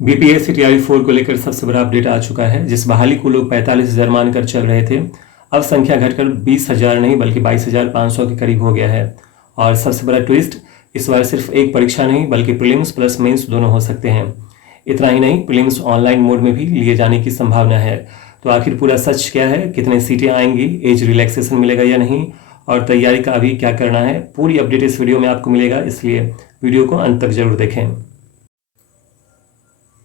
BPSC TRE 4 को लेकर सबसे बड़ा अपडेट आ चुका है। जिस बहाली को लोग 45,000 मानकर चल रहे थे, अब संख्या घटकर 20,000 नहीं बल्कि 22,500 के करीब हो गया है। और सबसे बड़ा ट्विस्ट, इस बार सिर्फ एक परीक्षा नहीं बल्कि प्रीलिम्स प्लस मेंस दोनों हो सकते हैं। इतना ही नहीं, प्रीलिम्स ऑनलाइन मोड में भी लिए जाने की संभावना है। तो आखिर पूरा सच क्या है, कितने सीटें आएंगी, एज रिलैक्सेशन मिलेगा या नहीं, और तैयारी का अभी क्या करना है, पूरी अपडेट इस वीडियो में आपको मिलेगा, इसलिए वीडियो को अंत तक जरूर देखें।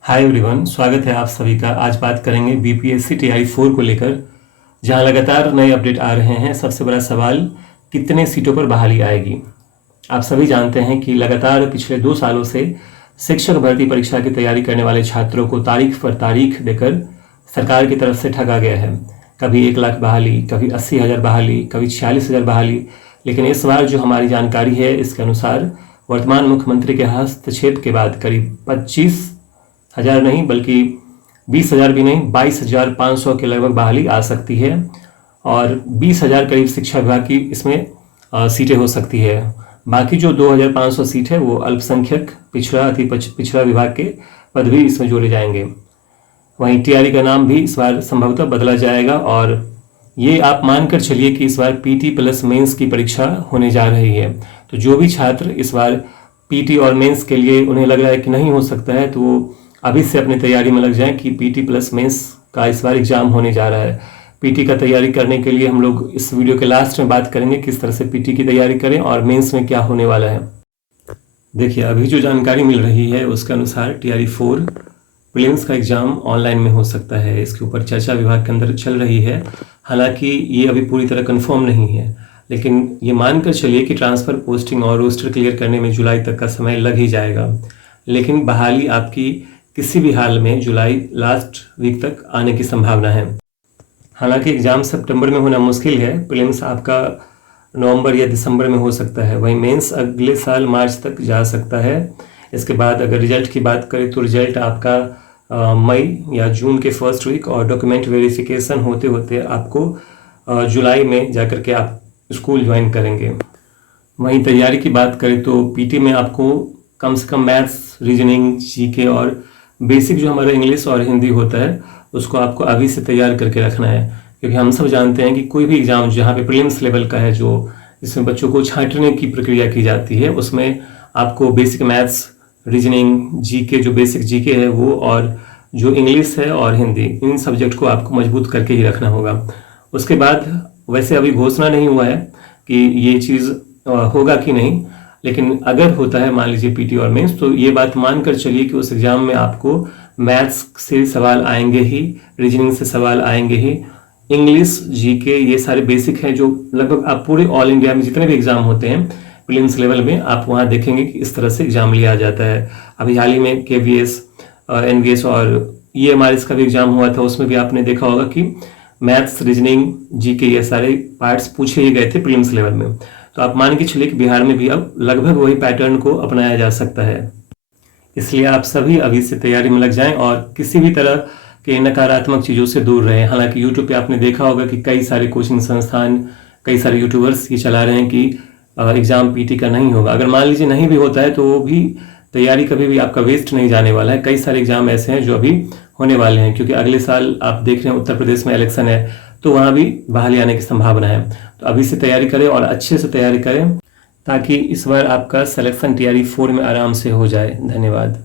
हाय एवरीवन, स्वागत है आप सभी का। आज बात करेंगे बीपीएससी टीआरई 4 को लेकर, जहां लगातार नए अपडेट आ रहे हैं। सबसे बड़ा सवाल, कितने सीटों पर बहाली आएगी। आप सभी जानते हैं कि लगातार पिछले 2 सालों से शिक्षक भर्ती परीक्षा की तैयारी करने वाले छात्रों को तारीख पर तारीख देकर सरकार की तरफ से ठगा गया है। कभी 1 लाख बहाली, कभी 80,000 बहाली, कभी 46,000 बहाली। लेकिन इस बार जो हमारी जानकारी है, इसके अनुसार वर्तमान मुख्यमंत्री के हस्तक्षेप के बाद करीब 25,000 नहीं बल्कि 20,000 भी नहीं, 22,500 के लगभग बहाली आ सकती है। और 20,000 करीब शिक्षा विभाग की इसमें सीटें हो सकती है। बाकी जो 2,500 सीट है वो अल्पसंख्यक, पिछड़ा, अति पिछड़ा विभाग के पद भी इसमें जोड़े जाएंगे। वहीं टीआरई का नाम भी इस बार संभवतः बदला जाएगा। और ये आप मानकर चलिए कि इस बार पीटी प्लस मेंस की परीक्षा होने जा रही है। तो जो भी छात्र इस बार पीटी और मेंस के लिए उन्हें लग रहा है कि नहीं हो सकता है, तो वो अभी से अपनी तैयारी में लग जाएं कि पीटी प्लस मेंस का इस बार एग्जाम होने जा रहा है। पीटी का तैयारी करने के लिए हम लोग इस वीडियो के लास्ट में बात करेंगे किस तरह से पीटी की तैयारी करें और मेंस में क्या होने वाला है। देखिए, अभी जो जानकारी मिल रही है उसके अनुसार टीआरई 4 प्रीलिम्स का एग्जाम ऑनलाइन में हो सकता है। इसके ऊपर चर्चा विभाग के अंदर चल रही है। हालांकि ये अभी पूरी तरह कंफर्म नहीं है, लेकिन ये मानकर चलिए कि ट्रांसफर, पोस्टिंग और रोस्टर क्लियर करने में जुलाई तक का समय लग ही जाएगा। लेकिन बहाली आपकी किसी भी हाल में जुलाई लास्ट वीक तक आने की संभावना है। हालांकि एग्जाम सितंबर में होना मुश्किल है। प्रीलिम्स आपका नवंबर या दिसंबर में हो सकता है। वहीं मेंस अगले साल मार्च तक जा सकता है। इसके बाद अगर रिजल्ट की बात करें तो रिजल्ट आपका मई या जून के फर्स्ट वीक, और डॉक्यूमेंट वेरिफिकेशन होते होते आपको जुलाई में जाकर के आप स्कूल ज्वाइन करेंगे। वहीं तैयारी की बात करें तो पीटी में आपको कम से कम मैथ्स, रीजनिंग, जीके और बेसिक जो हमारा इंग्लिश और हिंदी होता है उसको आपको अभी से तैयार करके रखना है। क्योंकि हम सब जानते हैं कि कोई भी एग्जाम जहाँ पे प्रीलिम्स लेवल का है, जो जिसमें बच्चों को छांटने की प्रक्रिया की जाती है, उसमें आपको बेसिक मैथ्स, रीजनिंग, जीके, जो बेसिक जीके है वो, और जो इंग्लिश है और हिंदी, इन सब्जेक्ट को आपको मजबूत करके ही रखना होगा। उसके बाद वैसे अभी घोषणा नहीं हुआ है कि ये चीज़ होगा कि नहीं, लेकिन अगर होता है मान लीजिए पीटी और मेंस, तो ये बात मानकर चलिए कि उस एग्जाम में आपको मैथ्स से सवाल आएंगे ही, रीजनिंग से सवाल आएंगे ही, इंग्लिश, जीके, ये सारे बेसिक हैं जो लगभग आप पूरे ऑल इंडिया में जितने भी एग्जाम होते हैं प्रीलिम्स लेवल में, आप वहाँ देखेंगे कि इस तरह से एग्जाम लिया जाता है। अभी हाल ही में केवीएस, एनवीएस और ईएमआरएस का भी एग्जाम हुआ था। उसमें भी आपने देखा होगा कि मैथ्स, रीजनिंग, जीके, ये सारे पार्ट्स पूछे ही गए थे प्रीलिम्स लेवल में। तो आप मान के चलिए कि बिहार में भी अब लगभग वही पैटर्न को अपनाया जा सकता है। इसलिए आप सभी अभी से तैयारी में लग जाएं और किसी भी तरह के नकारात्मक चीज़ों से दूर रहें। हालांकि यूट्यूब पे आपने देखा होगा कि कई सारे कोचिंग संस्थान, कई सारे यूट्यूबर्स ये चला रहे हैं कि एग्ज़ाम पीटी का नहीं होगा। अगर मान लीजिए नहीं भी होता है तो वो भी तैयारी कभी भी आपका वेस्ट नहीं जाने वाला है। कई सारे एग्जाम ऐसे हैं जो अभी होने वाले हैं, क्योंकि अगले साल आप देख रहे हैं उत्तर प्रदेश में इलेक्शन है, तो वहाँ भी बहाली आने की संभावना है। तो अभी से तैयारी करें और अच्छे से तैयारी करें, ताकि इस बार आपका सिलेक्शन टीआरई 4 में आराम से हो जाए। धन्यवाद।